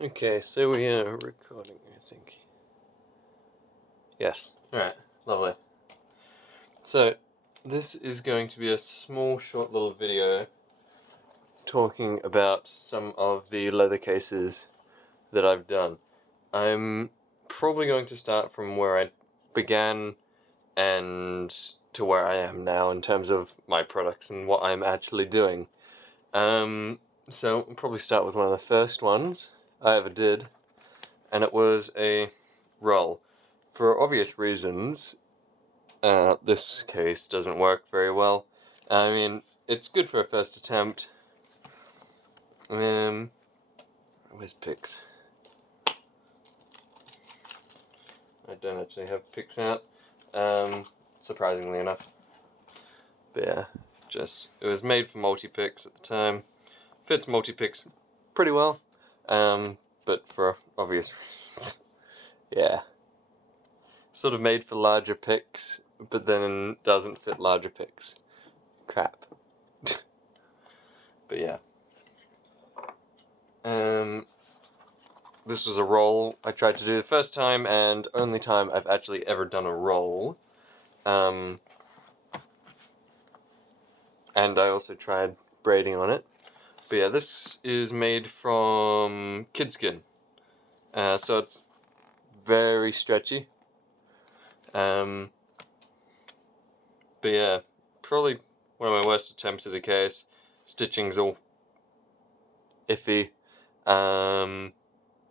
Okay, so we are recording, I think. Yes. Alright, lovely. So, this is going to be a small, short little video talking about some of the leather cases that I've done. I'm probably going to start from where I began and to where I am now in terms of my products and what I'm actually doing. So I'll probably start with one of the first ones I ever did, and it was a roll. For obvious reasons, this case doesn't work very well. I mean, it's good for a first attempt. Where's picks? I don't actually have picks out, surprisingly enough. But yeah, it was made for multi-picks at the time. Fits multi-picks pretty well, but for obvious reasons. Yeah. Sort of made for larger picks, but then doesn't fit larger picks. Crap. But yeah. This was a roll I tried to do the first time and only time I've actually ever done a roll. And I also tried braiding on it. But yeah, this is made from kid skin. So it's very stretchy. But yeah, probably one of my worst attempts at a case. Stitching's all iffy.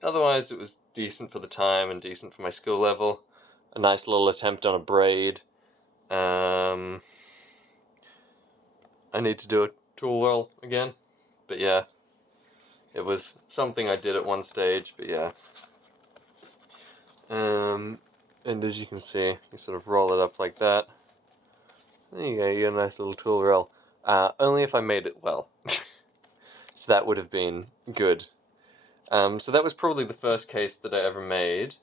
Otherwise, it was decent for the time and decent for my skill level. A nice little attempt on a braid. I need to do a tool roll again, but yeah, it was something I did at one stage, but yeah. And as you can see, you sort of roll it up like that. There you go, you get a nice little tool roll. Only if I made it well. So that would have been good. So that was probably the first case that I ever made.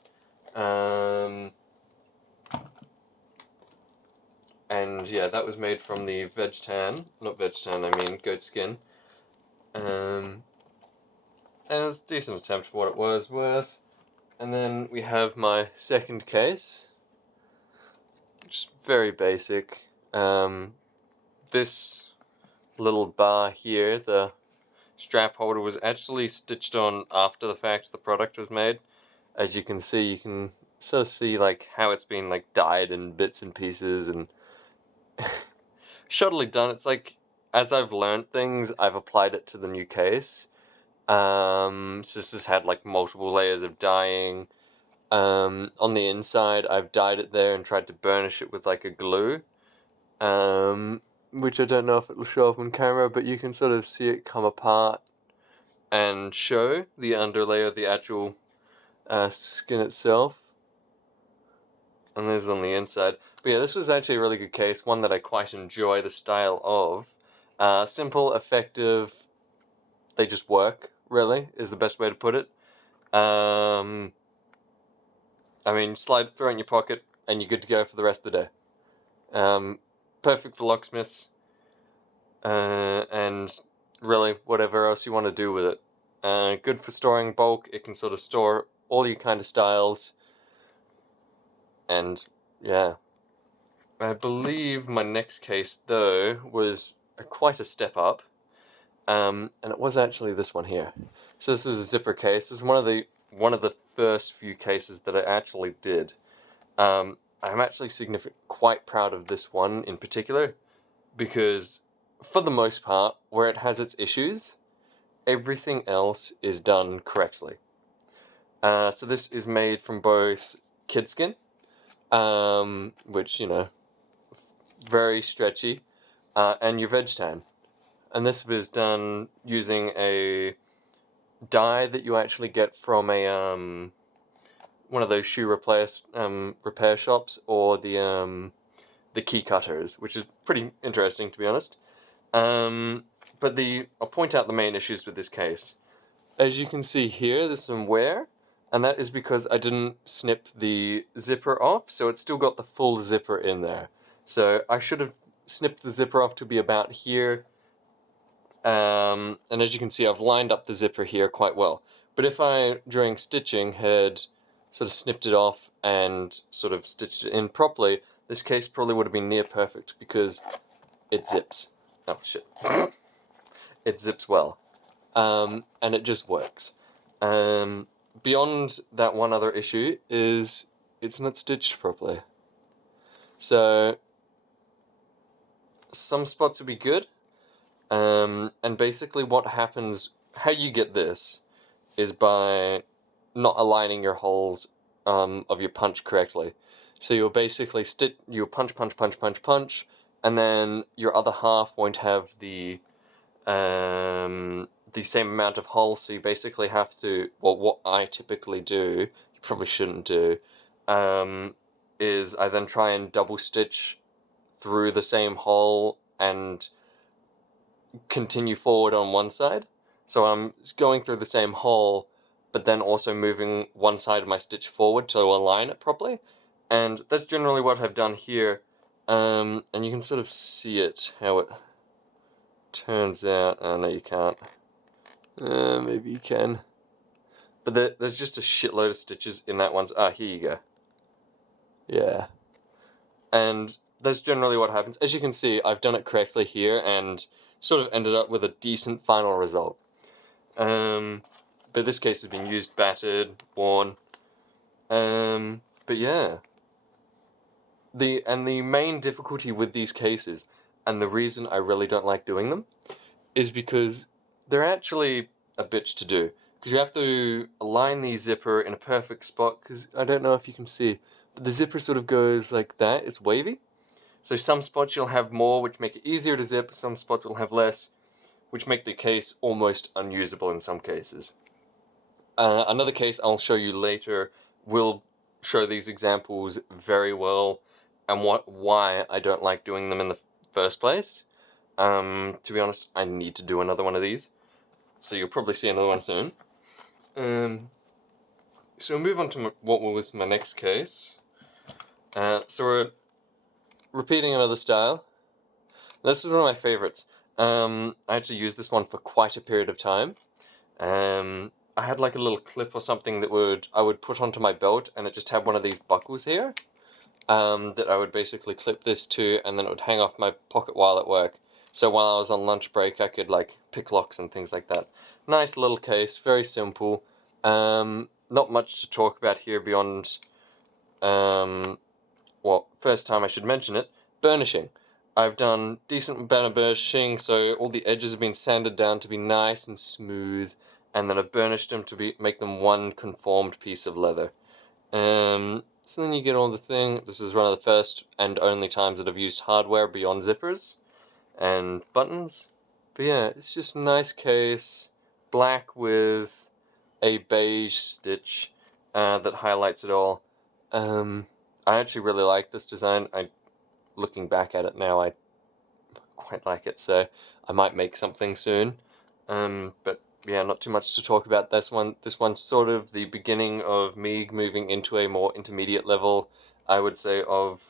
And yeah, that was made from the goat skin. And it was a decent attempt for what it was worth. And then we have my second case, just very basic. This little bar here, the strap holder, was actually stitched on after the fact the product was made. As you can see, you can sort of see like how it's been like dyed in bits and pieces and shoddily done. It's like, as I've learned things, I've applied it to the new case. So this has had like multiple layers of dyeing. On the inside, I've dyed it there and tried to burnish it with like a glue. Which I don't know if it'll show up on camera, but you can sort of see it come apart and show the underlayer of the actual skin itself. And this is on the inside. But yeah, this was actually a really good case, one that I quite enjoy the style of. Simple, effective, they just work, really, is the best way to put it. I mean, throw it in your pocket, and you're good to go for the rest of the day. Perfect for locksmiths, and really whatever else you want to do with it. Good for storing bulk. It can sort of store all your kind of styles. And yeah, I believe my next case though was quite a step up, and it was actually this one here. So this is a zipper case. This is one of the first few cases that I actually did. I'm actually quite proud of this one in particular, because for the most part, where it has its issues, everything else is done correctly. So this is made from both kid skin, which, you know, very stretchy, and your veg tan. And this was done using a dye that you actually get from a one of those shoe repair shops, or the key cutters, which is pretty interesting, to be honest. But I'll point out the main issues with this case. As you can see here, there's some wear, and that is because I didn't snip the zipper off, so it's still got the full zipper in there. So I should have snipped the zipper off to be about here. And as you can see, I've lined up the zipper here quite well, But if I, during stitching, had sort of snipped it off and sort of stitched it in properly, this case probably would have been near perfect because it zips. Oh, shit. It zips well. And it just works. Beyond that one other issue is it's not stitched properly. So some spots would be good, and basically what happens, how you get this is by not aligning your holes of your punch correctly. So you'll basically you'll punch, punch, punch, punch, punch, and then your other half won't have the same amount of holes, so you basically have to, well, what I typically do, you probably shouldn't do, is I then try and double stitch through the same hole and continue forward on one side. So I'm going through the same hole, but then also moving one side of my stitch forward to align it properly. And that's generally what I've done here. And you can sort of see it, how it turns out. Oh, no, you can't. Maybe you can. But there's just a shitload of stitches in that one. Ah, here you go. Yeah. And that's generally what happens. As you can see, I've done it correctly here and sort of ended up with a decent final result. But this case has been used, battered, worn. But yeah. The main difficulty with these cases, and the reason I really don't like doing them, is because they're actually a bitch to do. Because you have to align the zipper in a perfect spot, because I don't know if you can see, but the zipper sort of goes like that, it's wavy. So some spots you'll have more, which make it easier to zip, some spots will have less, which make the case almost unusable in some cases. Another case I'll show you later will show these examples very well, and why I don't like doing them in the first place. To be honest, I need to do another one of these, so you'll probably see another one soon. So we'll move on to what was my next case. So we're repeating another style. This is one of my favorites. I actually used this one for quite a period of time. I had like a little clip or something that I would put onto my belt, and it just had one of these buckles here. That I would basically clip this to, and then it would hang off my pocket while at work. So while I was on lunch break, I could like pick locks and things like that. Nice little case, very simple. Not much to talk about here beyond, well, first time I should mention it, burnishing. I've done decent burnishing, so all the edges have been sanded down to be nice and smooth, and then I've burnished them to make them one conformed piece of leather. So then you get all the thing. This is one of the first and only times that I've used hardware beyond zippers and buttons. But yeah, it's just a nice case, black with a beige stitch that highlights it all. I actually really like this design. Looking back at it now, I quite like it, so I might make something soon. But yeah, not too much to talk about this one. This one's sort of the beginning of me moving into a more intermediate level, I would say, of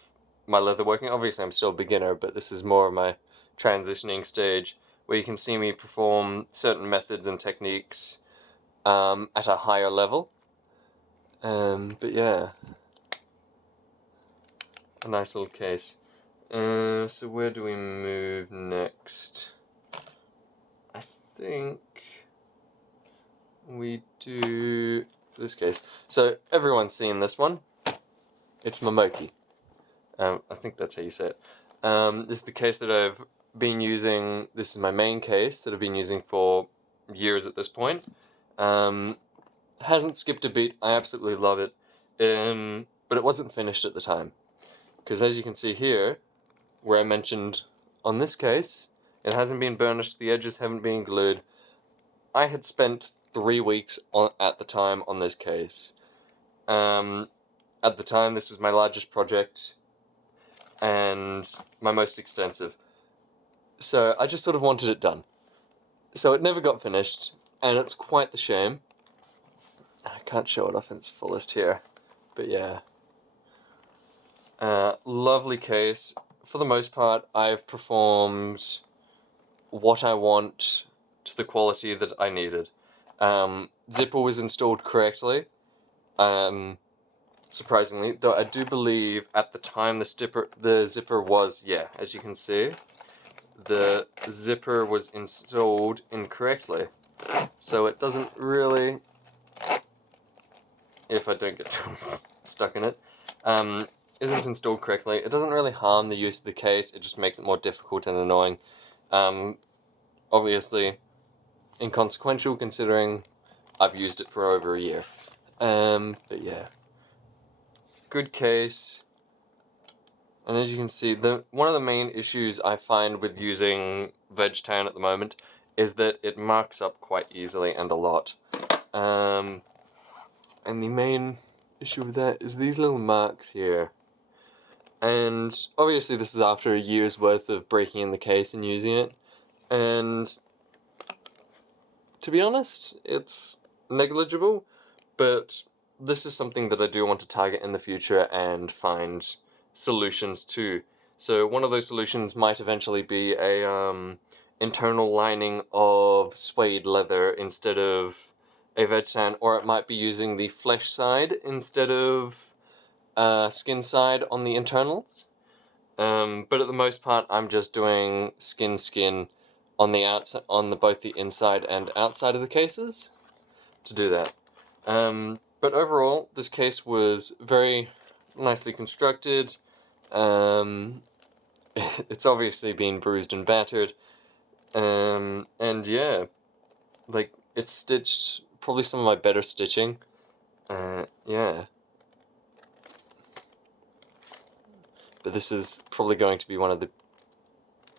my leatherworking. Obviously, I'm still a beginner, but this is more of my transitioning stage, where you can see me perform certain methods and techniques at a higher level. But yeah, a nice little case. So where do we move next? I think we do this case. So everyone's seen this one. It's Momoki. I think that's how you say it. This is the case that I've been using. This is my main case that I've been using for years at this point. Hasn't skipped a beat. I absolutely love it. But it wasn't finished at the time. Because as you can see here, where I mentioned on this case, it hasn't been burnished, the edges haven't been glued. I had spent 3 weeks at the time on this case. At the time, this was my largest project and my most extensive. So I just sort of wanted it done. So it never got finished, and it's quite the shame. I can't show it off in its fullest here, but yeah. Lovely case. For the most part, I've performed what I want to the quality that I needed. Zipper was installed correctly. Surprisingly, though I do believe at the time the zipper was, yeah, as you can see, the zipper was installed incorrectly. So it doesn't really, if I don't get stuck in it, isn't installed correctly. It doesn't really harm the use of the case, it just makes it more difficult and annoying. Obviously, inconsequential considering I've used it for over a year. But yeah, good case. And as you can see, one of the main issues I find with using VegTan at the moment is that it marks up quite easily and a lot. And the main issue with that is these little marks here. And obviously this is after a year's worth of breaking in the case and using it. And to be honest, it's negligible, but this is something that I do want to target in the future and find solutions to. So one of those solutions might eventually be a internal lining of suede leather instead of a VegTan, or it might be using the flesh side instead of skin side on the internals. But at the most part, I'm just doing skin on the outside, both the inside and outside of the cases to do that. But overall, this case was very nicely constructed. It's obviously been bruised and battered. And yeah, like, it's stitched, probably some of my better stitching. Yeah. But this is probably going to be one of the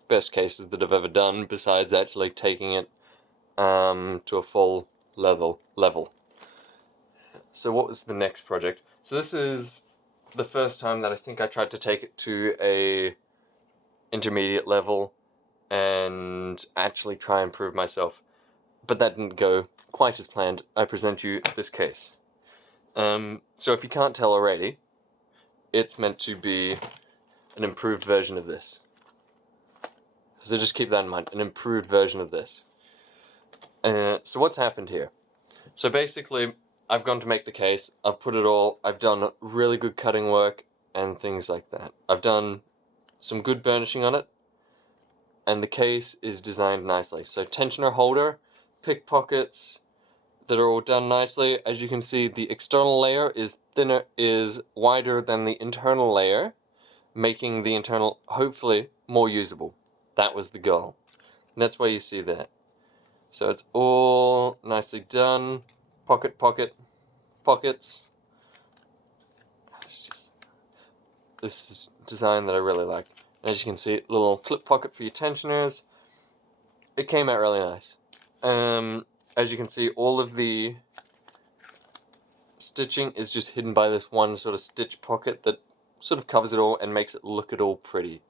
best cases that I've ever done, besides actually taking it to a full level. So what was the next project? So this is the first time that I think I tried to take it to a intermediate level and actually try and prove myself. But that didn't go quite as planned. I present you this case. So if you can't tell already, it's meant to be an improved version of this. So just keep that in mind, an improved version of this. So what's happened here? So basically, I've gone to make the case, I've put it all, I've done really good cutting work and things like that. I've done some good burnishing on it, and the case is designed nicely. So tensioner holder, pickpockets that are all done nicely. As you can see, the external layer is wider than the internal layer, making the internal hopefully more usable. That was the goal. And that's why you see that. So it's all nicely done. Pockets. This is design that I really like. And as you can see, little clip pocket for your tensioners. It came out really nice. As you can see, all of the stitching is just hidden by this one sort of stitch pocket that sort of covers it all and makes it look at all pretty.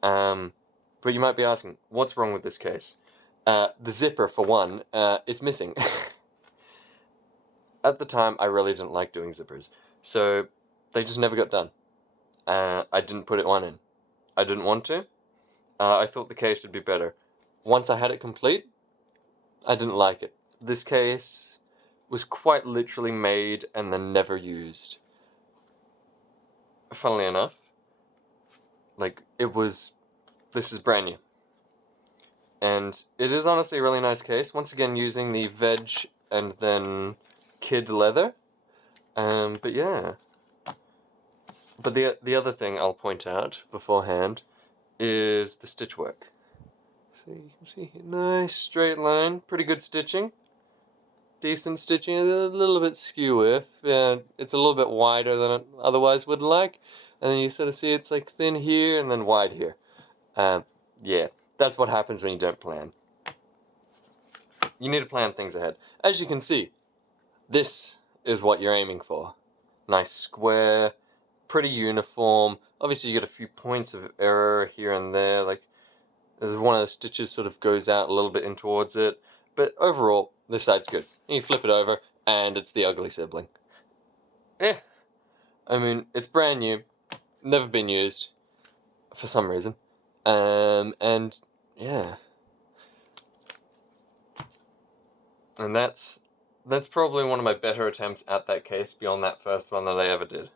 But you might be asking, what's wrong with this case? The zipper, for one, it's missing. At the time, I really didn't like doing zippers, so they just never got done. I didn't put one in. I didn't want to. I thought the case would be better. Once I had it complete, I didn't like it. This case was quite literally made and then never used. Funnily enough, like, this is brand new. And it is honestly a really nice case. Once again, using the veg and then kid leather. But yeah. But the other thing I'll point out beforehand is the stitch work. So you can see here, nice straight line, pretty good stitching. Decent stitching, a little bit skew if, it's a little bit wider than it otherwise would like. And then you sort of see it's like thin here and then wide here. Yeah, that's what happens when you don't plan. You need to plan things ahead. As you can see, this is what you're aiming for. Nice square, pretty uniform. Obviously you get a few points of error here and there, like there's one of the stitches sort of goes out a little bit in towards it, but overall this side's good. And you flip it over and it's the ugly sibling. I mean, it's brand new, never been used for some reason, and yeah. And that's probably one of my better attempts at that case beyond that first one that I ever did.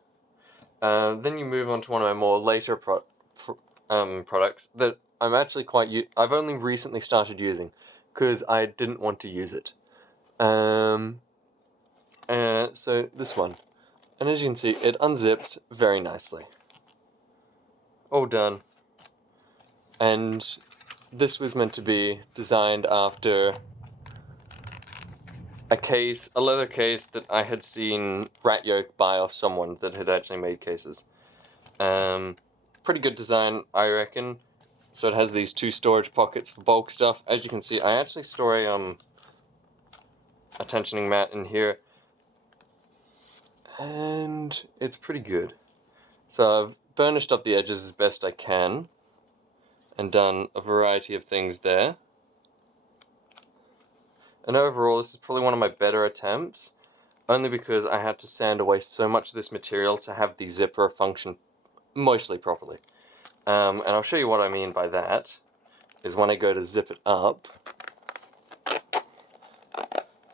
Then you move on to one of my more later products that I'm actually I've only recently started using because I didn't want to use it. So this one, and as you can see, it unzips very nicely. All done. And this was meant to be designed after a leather case that I had seen Rat Yoke buy off someone that had actually made cases. Pretty good design, I reckon. So it has these 2 storage pockets for bulk stuff. As you can see, I actually store a tensioning mat in here, and it's pretty good. So I've burnished up the edges as best I can, and done a variety of things there. And overall, this is probably one of my better attempts, only because I had to sand away so much of this material to have the zipper function mostly properly. And I'll show you what I mean by that, is when I go to zip it up,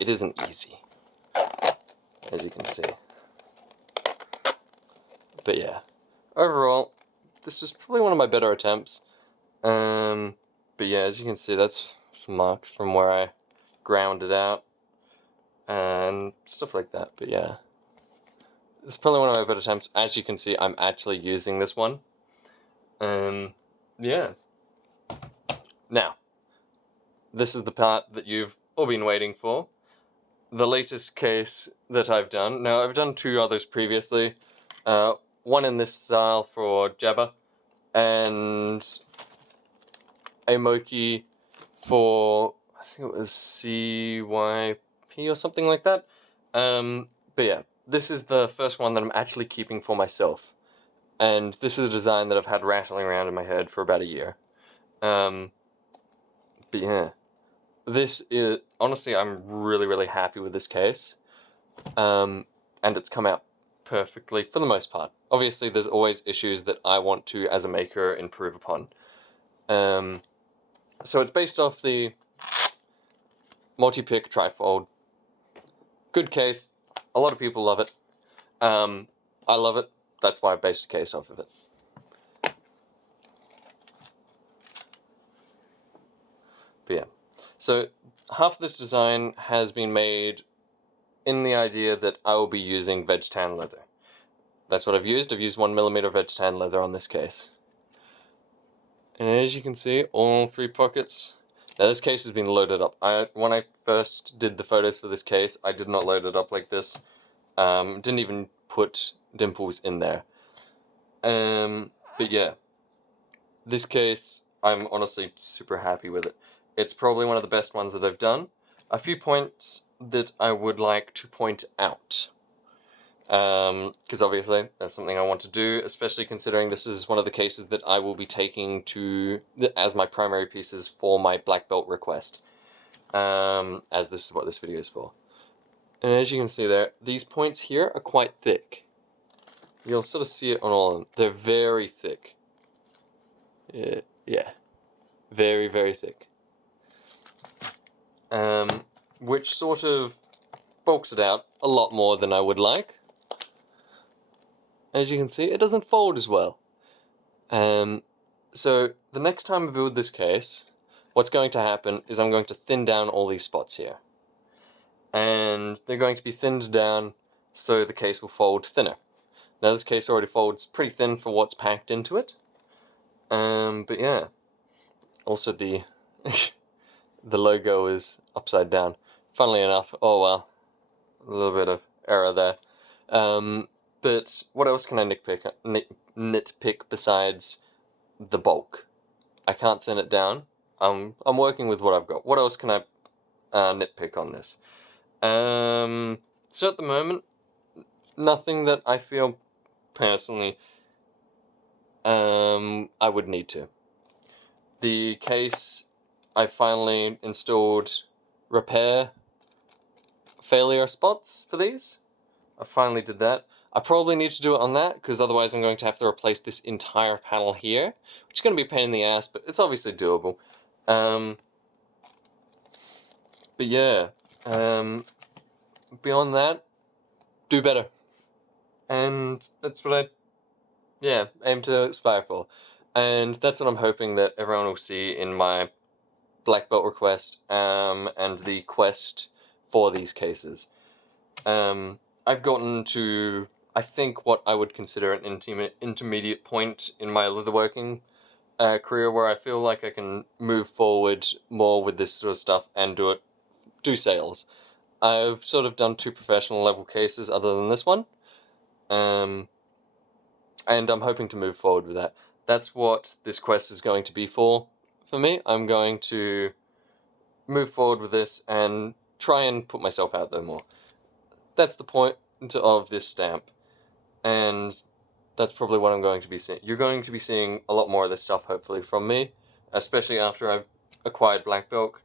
it isn't easy, as you can see. But yeah, overall, this was probably one of my better attempts. But yeah, as you can see, that's some marks from where I ground it out, and stuff like that. But yeah, it's probably one of my better attempts. As you can see, I'm actually using this one. Yeah. Now, this is the part that you've all been waiting for. The latest case that I've done. Now, I've done 2 others previously. One in this style for Jabba, and a Moki for, I think it was CYP or something like that. But yeah, this is the first one that I'm actually keeping for myself. And this is a design that I've had rattling around in my head for about a year. But yeah, this is, honestly, I'm really, really happy with this case. And it's come out perfectly for the most part. Obviously, there's always issues that I want to, as a maker, improve upon. So it's based off the multi-pick trifold. Good case. A lot of people love it. I love it. That's why I based the case off of it. But yeah. So half of this design has been made in the idea that I will be using veg tan leather. That's what I've used. I've used 1mm veg tan leather on this case. And as you can see, all 3 pockets. Now this case has been loaded up. When I first did the photos for this case, I did not load it up like this. Didn't even put dimples in there. But yeah, this case, I'm honestly super happy with it. It's probably one of the best ones that I've done. A few points that I would like to point out. Because obviously that's something I want to do, especially considering this is one of the cases that I will be taking as my primary pieces for my black belt request, as this is what this video is for. And as you can see there, these points here are quite thick. You'll sort of see it on all of them. They're very thick. Yeah. Very, very thick. Which sort of bulks it out a lot more than I would like. As you can see, it doesn't fold as well. So the next time I build this case, what's going to happen is I'm going to thin down all these spots here. And they're going to be thinned down so the case will fold thinner. Now this case already folds pretty thin for what's packed into it. But yeah. Also the the logo is upside down. Funnily enough, oh well, a little bit of error there. But what else can I nitpick besides the bulk? I can't thin it down. I'm working with what I've got. What else can I nitpick on this? So at the moment, nothing that I feel personally I would need to. The case, I finally installed repair failure spots for these. I finally did that. I probably need to do it on that, because otherwise I'm going to have to replace this entire panel here, which is going to be a pain in the ass, but it's obviously doable. But yeah, Beyond that, do better. And that's what I aim to aspire for. And that's what I'm hoping that everyone will see in my black belt request, and the quest for these cases. I've gotten to, I think, what I would consider an intermediate point in my leatherworking career, where I feel like I can move forward more with this sort of stuff and do sales. I've sort of done 2 professional level cases other than this one, and I'm hoping to move forward with that. That's what this quest is going to be for me. I'm going to move forward with this and try and put myself out there more. That's the point of this stamp, and that's probably what I'm going to be seeing. You're going to be seeing a lot more of this stuff, hopefully, from me, especially after I've acquired black belt,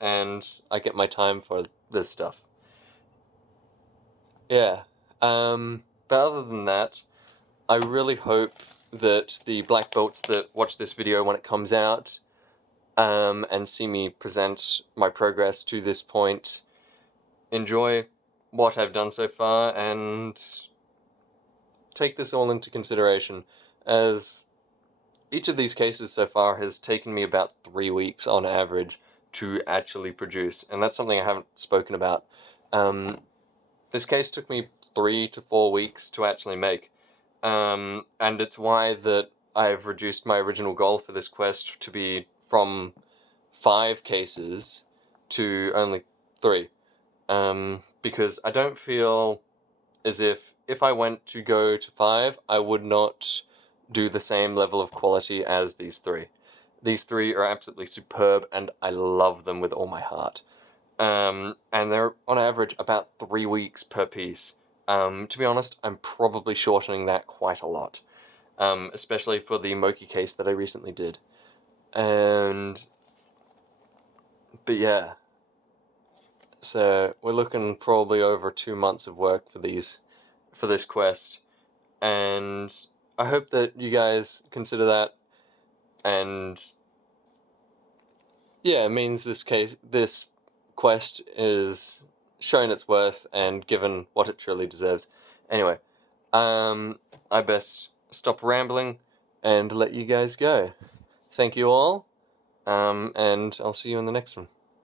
and I get my time for this stuff. Yeah. But other than that, I really hope that the black belts that watch this video when it comes out, and see me present my progress to this point, enjoy what I've done so far, and take this all into consideration, as each of these cases so far has taken me about 3 weeks on average to actually produce, and that's something I haven't spoken about. This case took me 3 to 4 weeks to actually make, and it's why that I've reduced my original goal for this quest to be from 5 cases to only 3, because I don't feel as if I went to go to 5, I would not do the same level of quality as these 3. These 3 are absolutely superb, and I love them with all my heart. And they're on average about 3 weeks per piece. To be honest, I'm probably shortening that quite a lot, especially for the Moki case that I recently did. But yeah, so we're looking probably over 2 months of work for this quest, and I hope that you guys consider that, and yeah, it means this quest is shown its worth and given what it truly deserves. Anyway, I best stop rambling and let you guys go. Thank you all, and I'll see you in the next one.